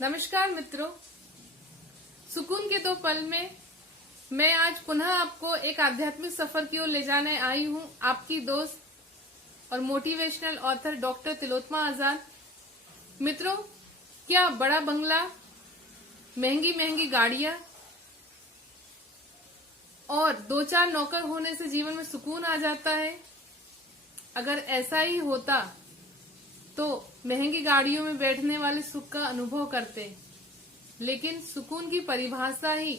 नमस्कार मित्रों, सुकून के दो पल में मैं आज पुनः आपको एक आध्यात्मिक सफर की ओर ले जाने आई हूँ। आपकी दोस्त और मोटिवेशनल ऑथर डॉक्टर तिलोत्तमा आजाद। मित्रों, क्या बड़ा बंगला, महंगी महंगी गाड़ियां और 2-4 नौकर होने से जीवन में सुकून आ जाता है? अगर ऐसा ही होता तो महंगी गाड़ियों में बैठने वाले सुख का अनुभव करते, लेकिन सुकून की परिभाषा ही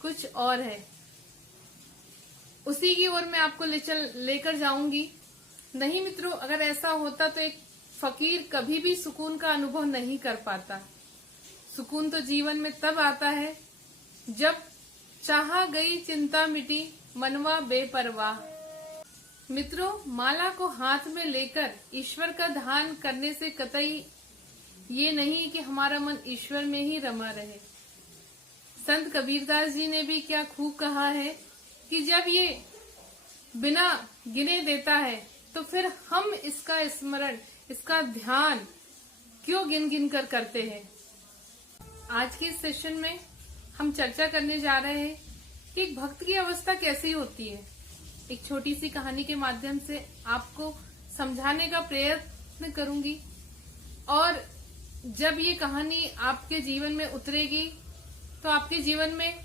कुछ और है। उसी की ओर मैं आपको लेकर जाऊंगी। नहीं मित्रों, अगर ऐसा होता तो एक फकीर कभी भी सुकून का अनुभव नहीं कर पाता। सुकून तो जीवन में तब आता है जब चाहा गई चिंता मिटी, मनवा बेपरवाह। मित्रों, माला को हाथ में लेकर ईश्वर का ध्यान करने से कतई ये नहीं कि हमारा मन ईश्वर में ही रमा रहे। संत कबीरदास जी ने भी क्या खूब कहा है कि जब ये बिना गिने देता है तो फिर हम इसका स्मरण, इसका ध्यान क्यों गिन गिन कर करते हैं। आज के इस सेशन में हम चर्चा करने जा रहे हैं कि एक भक्त की अवस्था कैसी होती है। एक छोटी सी कहानी के माध्यम से आपको समझाने का प्रयत्न करूंगी, और जब ये कहानी आपके जीवन में उतरेगी तो आपके जीवन में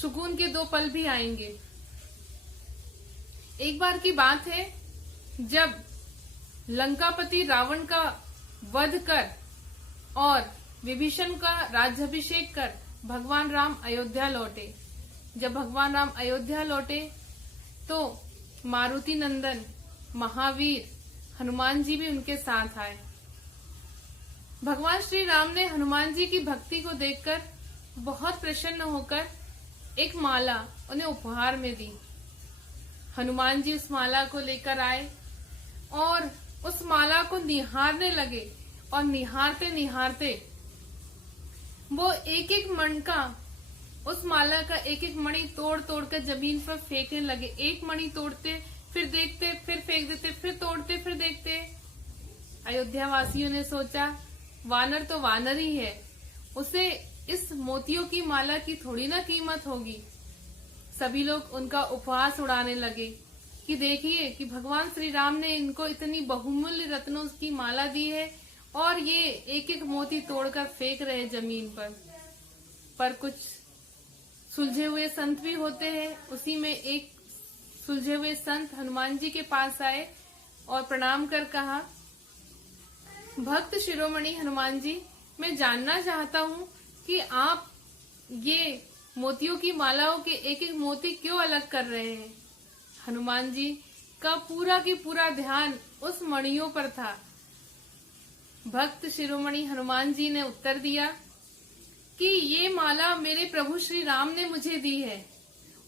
सुकून के 2 पल भी आएंगे। एक बार की बात है जब लंकापति रावण का वध कर और विभीषण का राज्याभिषेक कर भगवान राम अयोध्या लौटे। जब भगवान राम अयोध्या लौटे तो मारुति नंदन, महावीर, हनुमान जी भी उनके साथ आए। भगवान श्री राम ने हनुमान जी की भक्ति को देखकर बहुत प्रसन्न होकर एक माला उन्हें उपहार में दी। हनुमान जी उस माला को लेकर आए और उस माला को निहारने लगे, और निहारते निहारते वो एक एक मण का, उस माला का एक एक मणि तोड़ तोड़ कर जमीन पर फेंकने लगे। एक मणि तोड़ते, फिर देखते, फिर फेंक देते, फिर तोड़ते, फिर देखते। अयोध्या वासियों ने सोचा, वानर तो वानर ही है, उसे इस मोतियों की माला की थोड़ी ना कीमत होगी। सभी लोग उनका उपहास उड़ाने लगे कि देखिए कि भगवान श्री राम ने इनको इतनी बहुमूल्य रत्नों की माला दी है और ये एक एक मोती तोड़कर फेंक रहे जमीन पर कुछ सुलझे हुए संत भी होते हैं। उसी में एक सुलझे हुए संत हनुमान जी के पास आए और प्रणाम कर कहा, भक्त शिरोमणि हनुमान जी, मैं जानना चाहता हूँ कि आप ये मोतियों की मालाओं के एक एक मोती क्यों अलग कर रहे हैं। हनुमान जी का पूरा की पूरा ध्यान उस मणियों पर था। भक्त शिरोमणि हनुमान जी ने उत्तर दिया कि ये माला मेरे प्रभु श्री राम ने मुझे दी है,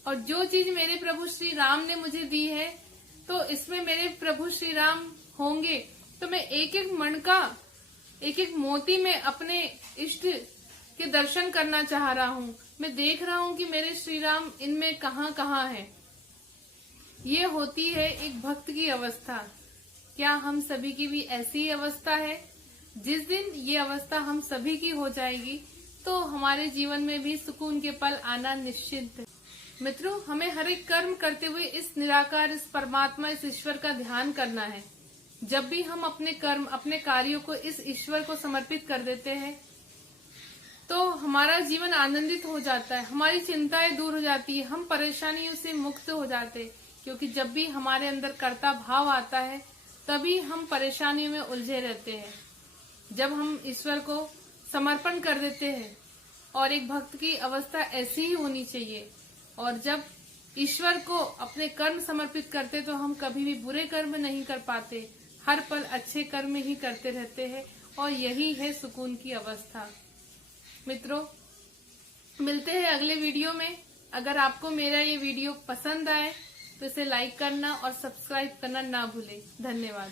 और जो चीज मेरे प्रभु श्री राम ने मुझे दी है तो इसमें मेरे प्रभु श्री राम होंगे, तो मैं एक एक मण का, एक एक मोती में अपने इष्ट के दर्शन करना चाह रहा हूँ। मैं देख रहा हूँ कि मेरे श्री राम इनमें कहाँ कहाँ है। ये होती है एक भक्त की अवस्था। क्या हम सभी की भी ऐसी अवस्था है? जिस दिन ये अवस्था हम सभी की हो जाएगी तो हमारे जीवन में भी सुकून के पल आना निश्चित है। मित्रों, हमें हर एक कर्म करते हुए इस निराकार, इस परमात्मा, इस ईश्वर का ध्यान करना है। जब भी हम अपने कर्म, अपने कार्यों को इस ईश्वर को समर्पित कर देते हैं तो हमारा जीवन आनंदित हो जाता है, हमारी चिंताएं दूर हो जाती है, हम परेशानियों से मुक्त हो जाते हैं। क्योंकि जब भी हमारे अंदर कर्ता भाव आता है तभी हम परेशानियों में उलझे रहते हैं। जब हम ईश्वर को समर्पण कर देते हैं, और एक भक्त की अवस्था ऐसी ही होनी चाहिए, और जब ईश्वर को अपने कर्म समर्पित करते तो हम कभी भी बुरे कर्म नहीं कर पाते, हर पल अच्छे कर्म ही करते रहते हैं, और यही है सुकून की अवस्था। मित्रों, मिलते हैं अगले वीडियो में। अगर आपको मेरा ये वीडियो पसंद आए तो इसे लाइक करना और सब्सक्राइब करना ना भूलें। धन्यवाद।